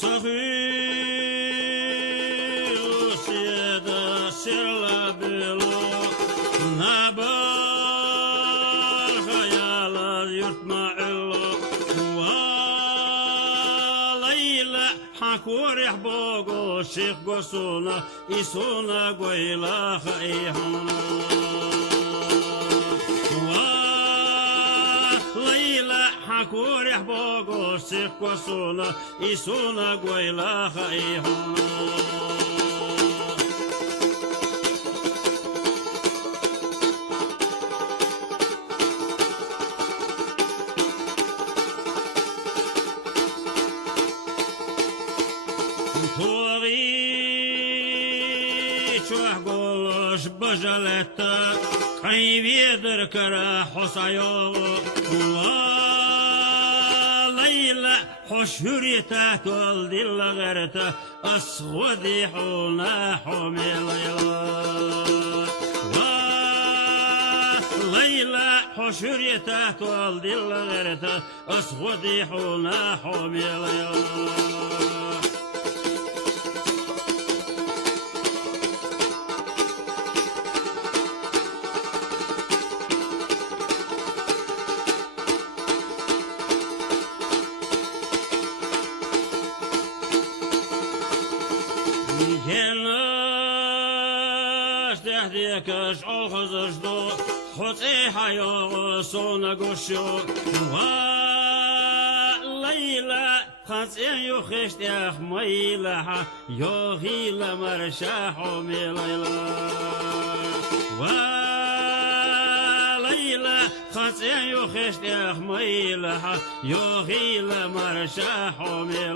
صغير سيدة سر بلو نبر خيال يطمع وليلة حكور يحبوغو شيخ قصونا يسونا قويلة خيهون حكور يحبوغو شيخ قصونا يسونا قويلة خيهون بجلتا كي بيدر كرا حصيو ليلة حشريتا تولد الغرتا أسودي حونا حمي ليلة حشريتا تولد الغرتا أسودي حونا حمي كاش أخذش دو حتى حياة صون قشو وليلة خاصين يخشت يا خميلة يوهيل مرشاح وميلة وليلة خاصين يخشت يا خميلة يوهيل مرشاح وميلة